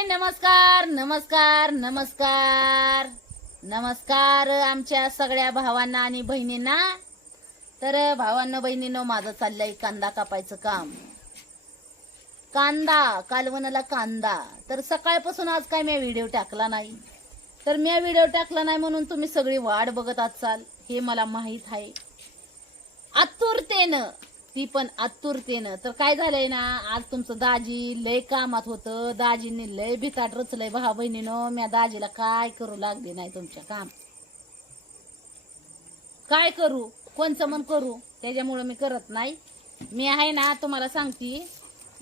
हाय नमस्कार नमस्कार नमस्कार. नमस्कार आमच्या सगळ्या भावांना आणि बहिणींना. तर भावांना बहिणीनं माझं चाललंय कांदा कापायचं काम. कांदा कालवणाला कांदा. तर सकाळपासून आज काय मी व्हिडिओ टाकला नाही. तर मी व्हिडिओ टाकला नाही म्हणून तुम्ही सगळी वाट बघत असाल हे मला माहीत आहे. आतुरतेनं. ती पण आतुरतेनं. तर काय झालंय ना आज तुमचं दाजी लय कामात होतं. दाजींनी लय भिताट रचलंय भावा बहिणीनं. म्या दाजीला काय करू लागले नाही तुमच्या काम? काय करू? कोणचं मन करू? त्याच्यामुळं मी करत नाही. मी आहे ना तुम्हाला सांगते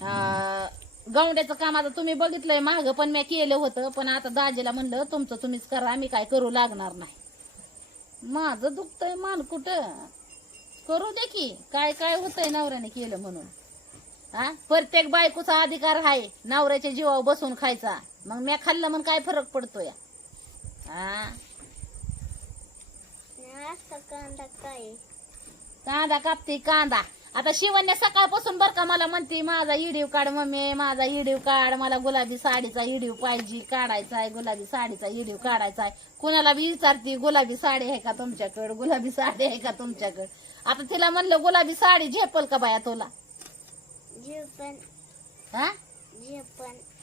अं, गवंड्याचं काम आता तुम्ही बघितलंय माग पण मी केलं होतं. पण आता दाजीला म्हणलं तुमचं तुम्हीच करा मी काय करू लागणार नाही. माझं दुखतंय मान कुठं? करू दे की. काय काय होतंय नवऱ्याने केलं म्हणून. हा? प्रत्येक बायकोचा अधिकार आहे नवऱ्याच्या जीवावर बसून खायचा. मग मी खाल्लं म्हणून काय फरक पडतो या हा कांदा काय कांदा कापते कांदा. आता शिवण्या सकाळपासून बर का मला म्हणते माझा इडीव काढ मम्मी माझा इडीव काढ. मला गुलाबी साडीचा इडीव पाहिजे काढायचा आहे गुलाबी साडीचा इडीव काढायचा आहे. कुणाला विचारते गुलाबी साडी आहे का तुमच्याकडे? गुलाबी साडी आहे का तुमच्याकडे? आता तिला म्हणलं गुलाबी साडी झेपल का बाया तुला? हा?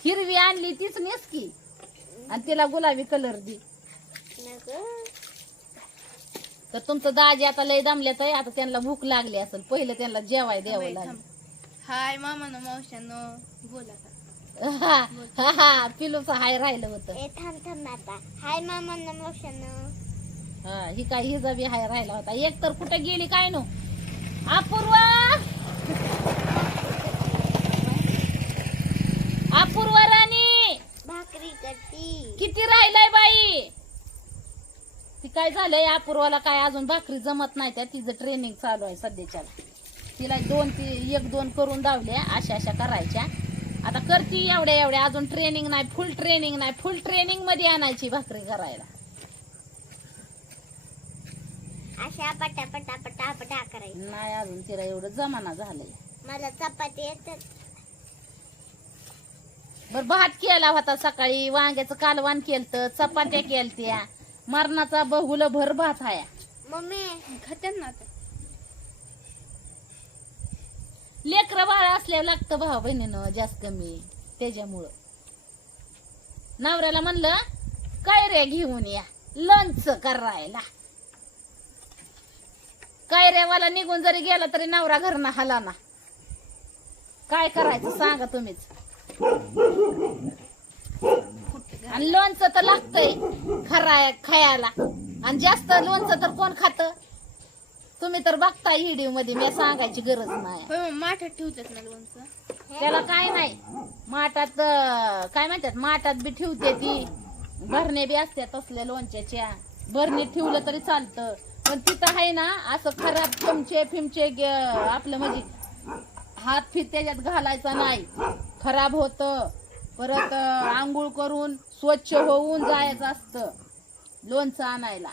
हिरवी आणली तीच नेस की. आणि तिला गुलाबी कलर दी. तर तुमचं दाजी आता लय दमल्यात आहे. आता त्यांना भूक लागली असेल. पहिलं त्यांना जेवाय द्यावं लागेल. हाय मामानो मावशानो बोला हा हा हा. पिलूचं हाय राहिलं होतं. ए थांब थांब आता. हाय मामानो मावशानो हा ही काय हिजा बी हाय राहिला होता. एक तर कुठे गेली काय नो? अपूर्वा! अपूर्वा राणी! भाकरी करती. किती राहिलाय बाई? ती काय झालंय अपूर्वाला काय अजून भाकरी जमत नाही त्या तिचं ट्रेनिंग चालू आहे सध्याच्याला तिला दोन ती एक दोन करून दावल्या अशा अशा करायच्या. आता करती एवढ्या एवढ्या. अजून ट्रेनिंग नाही फुल ट्रेनिंग नाही. फुल ट्रेनिंगमध्ये आणायची भाकरी करायला. अशा पटा पटा पटा पटा करायची. नाही अजून तिला एवढं जमाना झालंय. मला चपाती येतात बर भात केला होता सकाळी वांग्याचं कालवान केलत चपात्या केलत्या. मरणाचा बहुल भर भात हाया. मम्मी. खात्यात ना आता. लेकरं बाळ असल्यावर लागतं भाऊ बहिणीनं जास्त कमी त्याच्यामुळं. नवऱ्याला म्हणलं काय रे घेऊन या. लंच करायला. काय रे वाला निघून जरी गेला तरी नवरा घरना हला ना. काय करायचं सांगा तुम्हीच. आणि लोणचं तर लागतंय खराय खायला. आणि जास्त लोणचं तर कोण खात? तुम्ही तर बघता व्हिडिओमध्ये मी सांगायची गरज नाही. माठात ठेवतात ना लोणचं? त्याला काय नाही माठात अं, काय म्हणतात माठात बी ठेवते ती. भरणे बी असतात तसल्या लोणच्याच्या. भरणीत ठेवलं तरी चालतं. पण तिथं आहे ना असं खराब चमचे फिमचे आपलं म्हणजे हात फित त्याच्यात घालायचा नाही. खराब होत. परत आंघोळ करून स्वच्छ होऊन जायचं असतं. लोणचं आणायला.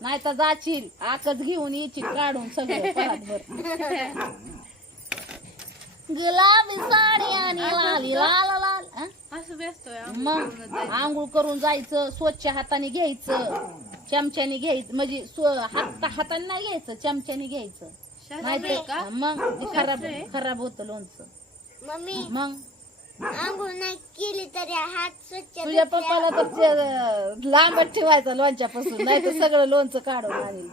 नाही तर जाशील आकच घेऊन यायची काढून सगळं. गुलाबी साडी आणि लाली लाल लाल? असं मग आंघोळ करून जायचं स्वच्छ हाताने घ्यायचं. चमच्याने घ्यायचं म्हणजे हात हाताने नाही घ्यायचं चमच्याने घ्यायचं. तर मग ते खराब खराब होतं लोणचं. मम्मी मग? आंघोळ नाही केली तरी हात स्वच्छ तुझ्या पप्पाला तर ते लांबच ठेवायचं लोणच्यापासून नाही तर सगळं लोणचं काढून आणेल.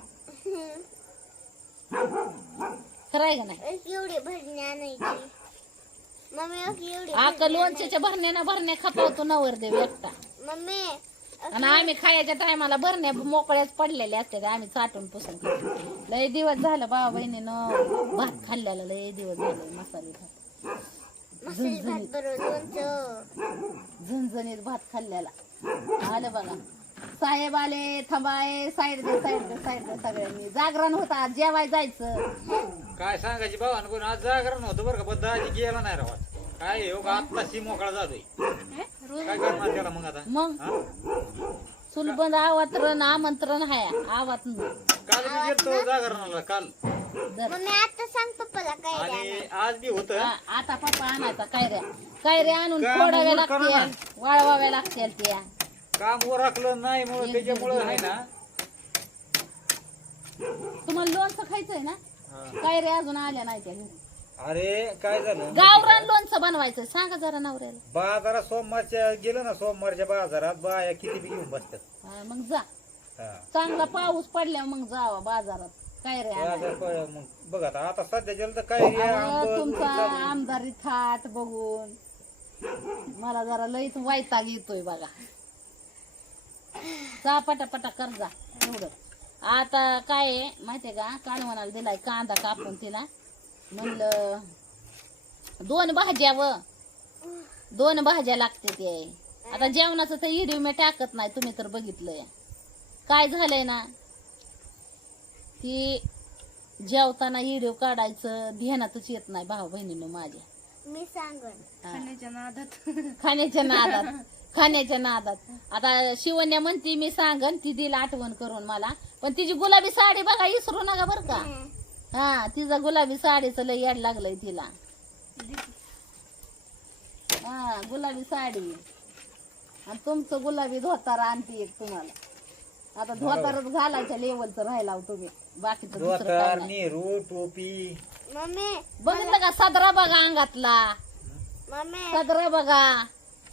खरं आहे का नाही? एवढी भरणी आणायची. मम्मी अहो, एवढी आक भरणी लोणच्याच्या भरण्यानं भरण्या खपावतो नवरदेव एकटा. आणायची. मम्मी आणि आम्ही खायच्या टायमाला भरण्या मोकळ्याच पडलेल्या असतात आम्ही चाटून पुसून खातो. लय दिवस झालं बाबा बहिणीनं भात खाल्ल्याला लय दिवस झाले मसाले भात. मसाले भात बरोबर लोणचं झणझणीत भात खाल्ल्याला. आलं बघा. साहेब आले थांबाय. साईड दे साईड दे साईड दे सगळ्यांनी. जागरण होता आज जेवाय जायचं. काय सांगायची भावानं कोण? आज जागरण होतं बरं का पण दाजी गेला नाही राव. आज. काय हो का? आत्ता सी मोकळा जातोय काय करणार त्याला मग आता? मग? हा? सुलबंद आवात्रण आमंत्रण हाय. आवात काल मी गेलतो जागरणाला काल. आता सांग पप्पाला काय आणि आज बी होत. हा, आता पप्पा आणायचा काय रे काय रे आणून फोडाव्या. लागतील. वाळवाव्या लागतील त्या. काम ओरखलं नाही म्हणून त्याच्यामुळे आहे ना? तुम्हाला लोणचं खायचंय ना? हा. काय रे अजून आल्या नाही त्या घरी. अरे काय झालं? गावरान लोणचं बनवायचं. सांगा जरा नवऱ्याला. बाजारात सोमवारच्या गेलं ना सोमवारच्या बाजारात. बाया किती बी घेऊन बसतात हा, मग जा. हा. चांगला पाऊस पडल्या मग जावा बाजारात. काय रे आणायला? बाजार प- मग. बघ आता आता सध्याच्या तर काय अहो, तुमचा. आमदारी थाट बघून. मला जरा लईच वैताग येतोय बघा. जा पटापटा कर जा. एवढं. आता काय आहे माहितीये का? कालवणाला दिलाय कांदा कापून तिला. म्हणलं दोन भाज्या व. दोन भाज्या लागते ते. आता जेवणाचं तर इडीव मी टाकत नाही तुम्ही तर बघितलंय. काय झालंय ना ती जेवताना इडीव काढायचं ध्यानातच येत नाही भाऊ बहिणीनं माझ्या. मी सांगन. खाण्याच्या नादात. खाण्याच्या नादात. आता शिवण्या म्हणती मी सांगन ती दिल आठवण करून मला. पण तिची गुलाबी साडी बघा इसरू नका बर का. हा तिचं गुलाबी साडीचं लय याड लागलंय तिला. हा गुलाबी साडी. आणि तुमचं गुलाबी धोतार आणते एक तुम्हाला. आता धोतारच घालायच्या लेवलचं राहिला हो तुम्ही. बाकीचं दुसरं काय धोतर नाही. नेहरू टोपी. मम्मी बघितलं का सदरा बघा अंगातला? मम्मी सदरा बघा.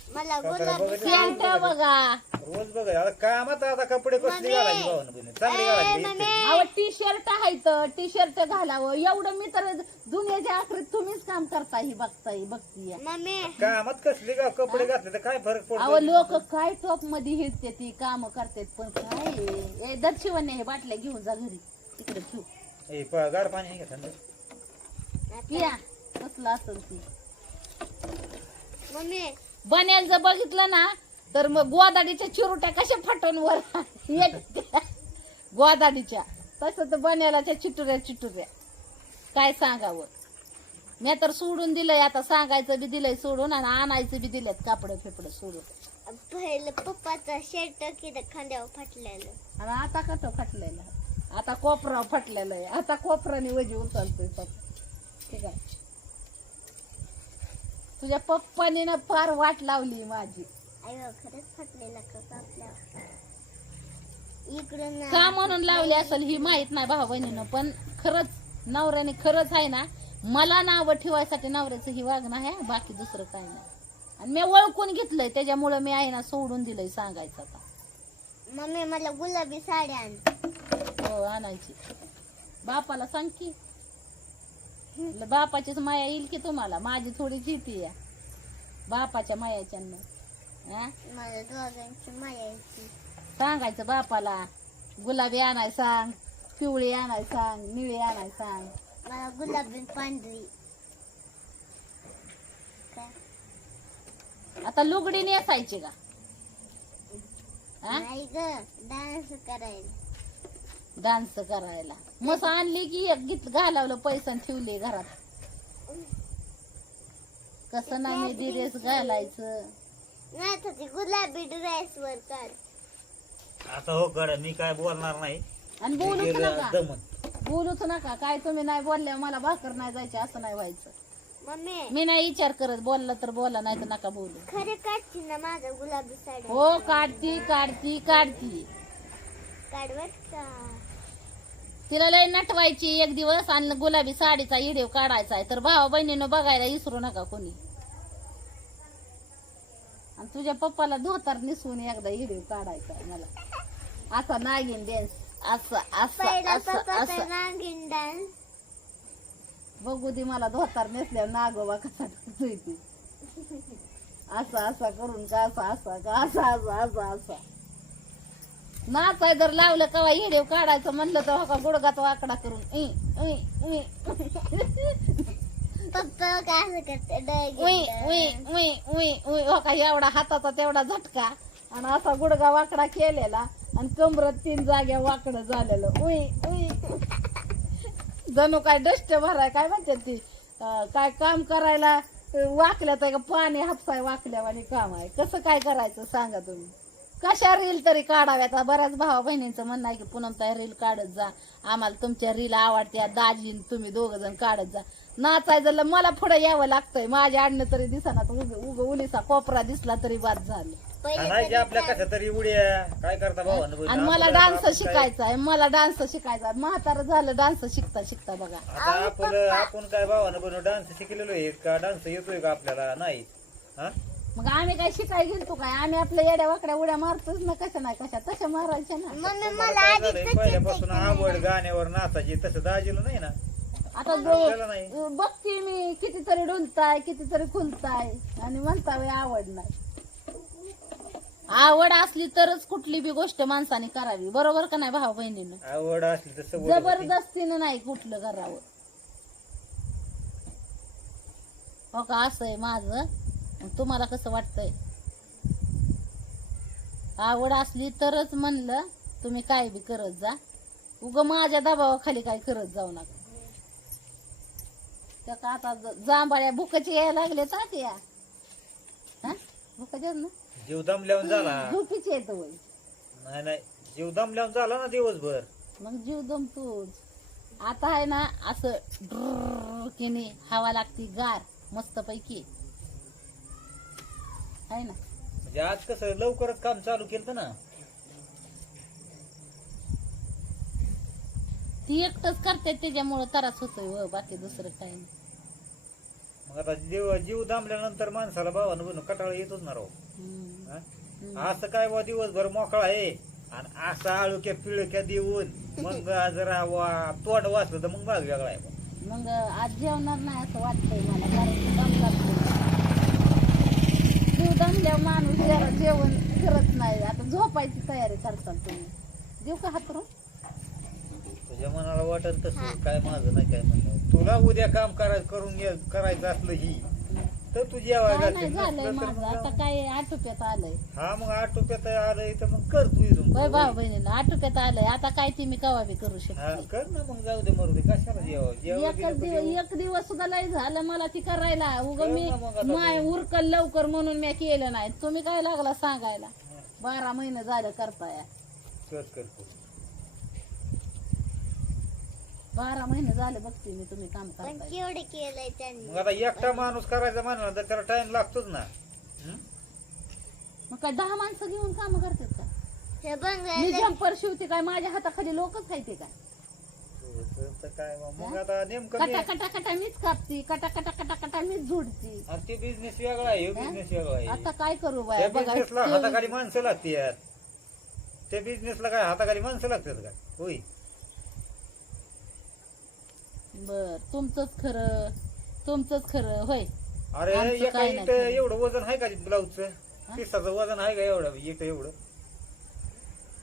मला गुलाबी? पॅन्ट बघा. रोज बघ आता कामात आता कपडे कसले घालायचे भावानं बहिणी? चांगली घालायची इस्त्री. अहो टी शर्ट आहेत टी शर्ट घालावं. एवढं मी तर दुनियाच्या आखरीत तुम्हीच काम करता ही बघताय बघतीय. मम्मी! कामात कसले का कपडे घातले तर काय फरक अहो पडतो लोक काय टॉपमध्ये हिडते ती काम करतात पण काय? आहे? ए दर्शिवण्य हे बाटल्या घेऊन जा घरी. तिकडे ठेवू. गार पाणी आहे का थंड? पिया कसलं असेल ती. मम्मी! बनेल जर बघितलं ना तर मग गोदाडीच्या चिरुट्या कशा फाटून वर. गोदाडीच्या. तसं तर बनेलाच्या चिटुऱ्या चिटुऱ्या. काय सांगावं? मी तर सोडून दिलंय आता सांगायचं बी दिलंय सोडून आणि आणायचं बी दिलेत कापड फेपड सोडून. पहिलं पप्पाचा शर्ट किती खांद्यावर फाटलेलं. आणि आता कसं फाटलेलं? आता कोपरा फाटलेलं आहे. आता कोपराने वजी उचलतोय फक्त ठीक आहे. तुझ्या पप्पाने ना फार वाट लावली माझी. आई हो, खरंच फाटलेला का आपल्या इकडून का म्हणून लावली असेल ही माहीत नाही भाऊ बहिणीनं पण खरंच नवऱ्याने खरंच आहे ना मला नाव ठेवायसाठी नवऱ्याचं ही वागणं आहे बाकी दुसरं काय नाही. आणि मी ओळखून घेतलंय त्याच्यामुळं मी आहे ना सोडून दिलंय सांगायचं आता. मम्मी मला गुलाबी साडी आण. हो आणायची. बापाला सांग की. बापाचीच माया येईल की तुम्हाला? माझी थोडी भीती आहे. बापाच्या मायाच्या हा? मला दोघांची सांगायचं बापाला गुलाबी आणाय सांग पिवळी आणाय सांग निळी आणाय सांग. मला गुलाबी पांढरी. काय? आता लुगडी नेसायची का? हा? नाही ग डान्स करायला. डान्स करायला. मस आणली की एक गीत घालावलं पैसा ठेवले घरात. कसं नाही मी दिरेस घालायचं. नाही तर ती गुलाबी ड्रेस वर काढ आता हो गड मी काय बोलणार नाही. आणि बोलूच नका. दमन. बोलूच नका. काय तुम्ही नाही बोलल्या मला भाकर नाही जायचे असं नाही व्हायचं. मम्मी. मी नाही विचार करत बोलला तर बोला नाही तर नका बोलू. खरे काढची ना माझा गुलाबी साडी. हो काढती काढती काढती. काढवत का? तिला लय नटवायची एक दिवस आणि गुलाबी साडीचा इडेव काढायचा आहे. तर भावा बहिणीनं बघायला विसरू नका कोणी. आणि तुझ्या पप्पाला धोतर निसवून एकदा इडेव काढायचा मला. असा नागिन डेन्स असं असं पहिला असं पप्पाचा असं. नागिन डान्स बघू दे मला धोतर नेसल्यावर नागोबा कसा टाकतोय ती. असं असा करून का असा असा का असा असा असा असा. नाचाय जर लावलं कवा येडेव काढायचं म्हणलं तर का गुडगात वाकडा करून. पप्पा काय उई उई उई उई उई. हो का? एवढा हाताचा तेवढा झटका. आणि असा गुडगा वाकडा केलेला. आणि कमरत तीन जाग्या वाकडं झालेलं. उई उई. जणू काय डस्ट भराय काय म्हणतात ती? अं, काय काम करायला आहे का? पाणी हापसाय वाकल्यावानी काम आहे. कसं काय करायचं सांगा तुम्ही? कशा रील तरी काढाव्यात? बऱ्याच भावा बहिणींचं म्हणणं आहे की पुनम ताई रील काढत जा. आम्हाला तुमच्या रील आवडत्या. दाजीन तुम्ही दोघ जण काढत जा. नाचायचं मला पुढे यावं लागतंय. माझ्या आडनं तरी दिसाना उग उग उलीसा कोपरा दिसला तरी बाद झालं. पहिले नाही तरी आपल्या चाल- कसं तरी उड्या काय करता भावानं बहिणी? आणि मला डान्स आपण काय- शिकायचा आहे मला डान्स शिकायचा. म्हातारं झालं डान्स शिकता शिकता बघा. आता आपलं आपण काय भावानं बनव डान्स शिकलेलो आहे का? डान्स येतोय का आपल्याला? नाही. हा? मग आम्ही काय शिकाय गेलतो काय? आम्ही आपल्या येड्या वाकड्या उड्या मारतोच ना कशा नाही कशा? तशा मारायच्या ना. मम्मी मला आधी पहिल्यापासून आवड गाण्यावर नाचायची तसं दाजीला नाही ना? आता बघते मी कितीतरी डुलताय कितीतरी खुलताय आणि म्हणता वे आवड नाही. आवड असली तरच कुठली बी गोष्ट माणसाने करावी बरोबर का नाही भाऊ बहिणीनं? आवड असली तर सवड होती. जबरदस्तीनं नाही कुठलं करावं. हो का असं आहे माझं? मग तुम्हाला कसं वाटतंय? आवड असली तरच म्हणलं तुम्ही काय बी करत जा. उग माझ्या दबावाखाली काय करत जाऊ नका. त्या का आता जांभळ्या भुकाची यायला लागले त्या. हा? भुकाच्या ना? जीव दमल्यावर झाला. झोपीची येतो वय नाही नाही. जीव दमल्यावर झाला ना दिवसभर. मग जीव दमतोच. आता आहे ना असं केने हवा लागती गार मस्त पैकी आहे ना? म्हणजे आज कसं लवकरच काम चालू केलं ना. ती एकटच करते त्याच्यामुळं त्रास होतोय व बाकी दुसरं काही नाही मग आता जीव जीव दमल्यानंतर माणसाला भावानं बनव कटाळा येतोच ना राव हम्म. हा? असं काय बा दिवसभर मोकळा आहे आणि असं आळुक्या पिळक्या देऊन मग जरा वा तोंड वाचलं तर मग भाग वेगळा आहे बा. मग आज जेवणार नाही असं वाटतंय मला कारण की दम लागतोय. जीव दमल्यावर माणूस जरा जेवण करत नाही आता झोपायची तयारी करतात तुम्ही देऊ का हातरून तुझ्या मनाला वाटत तसं काय माझं नाही काय म्हणणं तुला उद्या काम करायचं करून घे करायचं असलं ही तर तू जेवायला काय नाही घालशील. झालंय माझं. आता काय आटोप्यात आलंय. हा मग आठ रुपयात आलं तर मग कर तू इथून. भाऊ आटोक्यात आलंय. आता काय ती मी कवा बी करू हा शकते कर ना मग जाऊ दे मरू दे. कशाला दिवस एक दिवस सुद्धा लय झालं मला ती करायला. उग कर मी ना मग आता माय उरकल लवकर म्हणून मी केलं नाही. तुम्ही काय लागला सांगायला? बारा महिने झालं करताय. कर कर कर. बारा महिने झाले बघते मी तुम्ही काम पण करताय केवढे केलंय त्यांनी? मग आता एकटा माणूस करायचा म्हणला तर त्याला टाइम लागतोच ना. हं? मग काय दहा माणसं घेऊन काम करतात का? हे मी जंपर शिवते काय? माझ्या हाताखाली लोकच ते काय? तर काय मग? मग आता नेमकं कटा मी- कटा कटा मीच कापती कटा कटा कटा कटा मीच झुडती. आणि ते बिझनेस वेगळा आहे बिझनेस वेगळा आहे. आता काय करू त्या बाया बघा बिझनेसला हाताखाली माणसं लागतात त्या बिझनेसला काय? हाताखाली माणसं लागतात का? होय. बर तुमचंच खरं तुमचंच खरं होय. अरे आमचं एका काय इट नाही. एवढं वजन आहे का ब्लाऊजचं पिसाचं वजन आहे का एवढं? इट एवढं.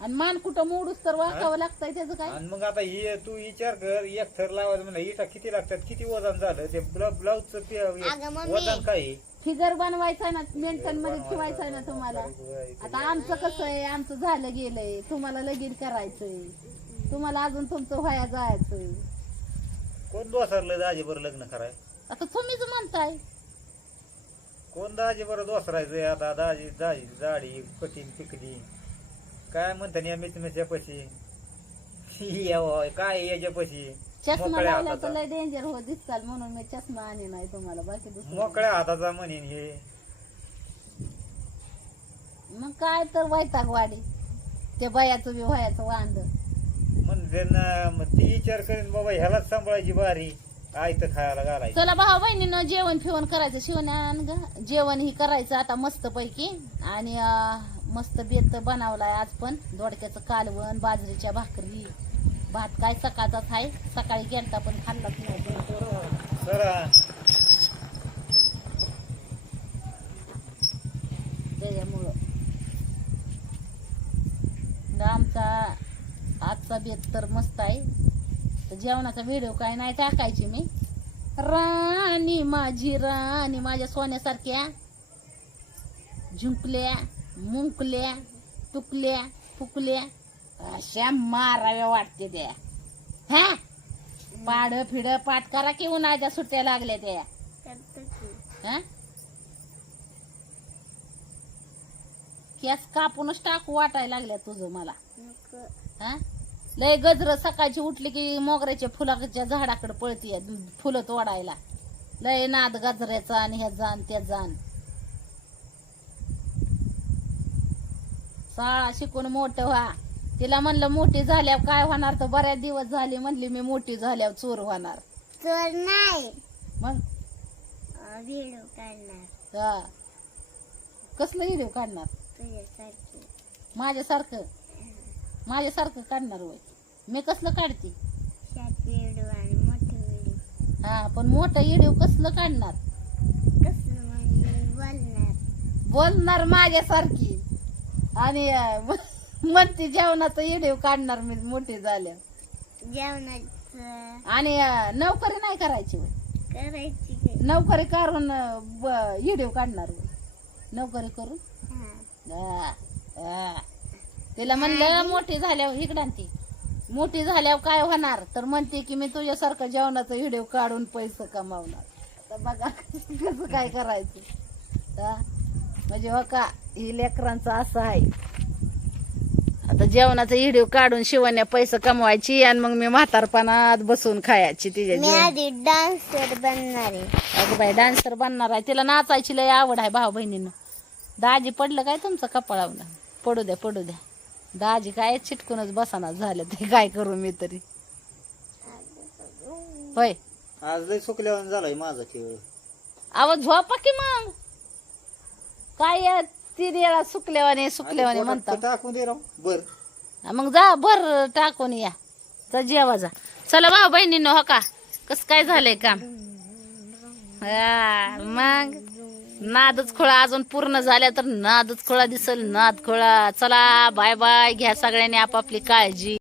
आणि मान कुठं मोडूस तर वाकावं लागतंय त्याचं काय? आणि मग आता हे तू विचार कर एक थर लावायचं म्हणलं इटा किती लागतात किती वजन झालं? ते ब्ला- ब्लाऊजचं ते अगं मम्मी. वजन काय? आहे? फिगर बनवायचा आहे ना मेंटेन मध्ये ठेवायचा आहे ना तुम्हाला. आता आमचं कसं आहे आमचं झालं गेलंय. तुम्हाला लगीन करायचंय. तुम्हाला अजून तुमचं व्हाया जायचंय. कोण दोसरलं दाजी बरं लग्न कराय आता तुम्हीच म्हणताय. कोण दाजी बरं दोसरायचंय आता दाजी दाजी दाढी कटिंग पिकली काय म्हणता या मिचमिच्या पशी? यावं, काय याच्यापाशी चष्मा मोकळ्या लावला तर हाताचा. लय डेंजर हो दिसताल म्हणून मी चष्मा आणि नाही तुम्हाला. बाकी दुसरं मोकळ्या हाताचा म्हणेन हे. मग काय तर वैताग वाडी त्या बायाचं बी व्हायचं वांद. म्हणजे ती विचार करीन बाबा ह्यालाच सांभाळायची बारी. तर खायला घालायची. चला भाऊ बहिणीनं जेवण फिवण करायचं. शिवण्यान ग. जेवण ही करायचं आता मस्त पैकी आणि अं, मस्त बेत बनवलाय आज पण. दोडक्याचं कालवण बाजरीच्या भाकरी. भात काय सकाळचाच आहे सकाळी गेलता पण खाल्लाच नाही. सरा त्याच्यामुळं. तर आमचा आजचा बेत तर मस्त आहे. तर जेवणाचा व्हिडिओ काय नाही टाकायची मी. राणी माझी राणी माझ्या सोन्यासारख्या झुंकल्या मुंकल्या तुकल्या फुकल्या अशा माराव्या वाटते त्या. हा? पाड फिड पाठ करा की उन्हाच्या सुट्ट्या लागल्या त्या. हा? केस कापूनच टाकू वाटायला लागल्या तुझं मला. हा? लय गजर सकाळची उठली की मोगऱ्याच्या फुलाच्या झाडाकडे पळतीय फुलं तोडायला. लय नाद गजऱ्याचा आणि ह्या जाण त्या जाण शाळा शिकून मोठं व्हा. तिला म्हणलं मोठी झाल्यावर काय होणार? तर बऱ्याच दिवस झाले म्हणली मी मोठी झाल्यावर चोर होणार. तर नाही. मग? व्हिडिओ काढणार. हा. कसलं व्हिडिओ काढणार? तुझ्यासारखी. माझ्यासारखं? माझ्यासारखं काढणार वय मी कसलं काढते? हा पण मोठं व्हिडिओ कसलं काढणार? म्हणजे बोलणार. माझ्यासारखी. आणि म्हणते जेवणाचा व्हिडिओ काढणार मी मोठी झाल्या जेवणाचं आणि नोकरी नाही करायची करायची नोकरी करून व्हिडिओ काढणार नोकरी करून. तिला म्हणलं मोठी झाल्यावर इकडं ती. मोठी झाल्यावर काय होणार? तर म्हणते की मी तुझ्यासारखं जेवणाचा व्हिडिओ काढून पैसे कमावणार. आता बघा कसं काय करायचं. हा? म्हणजे हो का ही लेकरांचं असं आहे. आता जेवणाचा व्हिडिओ काढून शिवण्या पैसे कमवायची आणि मग मी म्हातारपणात बसून खायची तिच्या आधी डान्सर बनणार आहे. अगं बाई डान्सर बनणार आहे. तिला नाचायची लय आवड आहे भाऊ बहिणीनं दाजी पडलं काय तुमचं कपाळावलं पडू द्या पडू द्या. दाजी काय चिटकूनच बसाना झालं ते काय करू मी तरी. होय. आज लय सुकल्यावर झालाय माझा खेळ आवाज झोपा की मग. काय या तीन वेळा सुकल्यावाने सुकल्यावाने म्हणतात. टाकून दे राव बर मग जा भर टाकून या. जा जेवा जा. चला भाऊ बहिणीनं हो का? कस काय झालंय काम? हा, मग? नादच खोळा अजून पूर्ण झाल्या तर नादच खोळा दिसल नाद खोळा. चला बाय बाय घ्या सगळ्यांनी आपापली काळजी.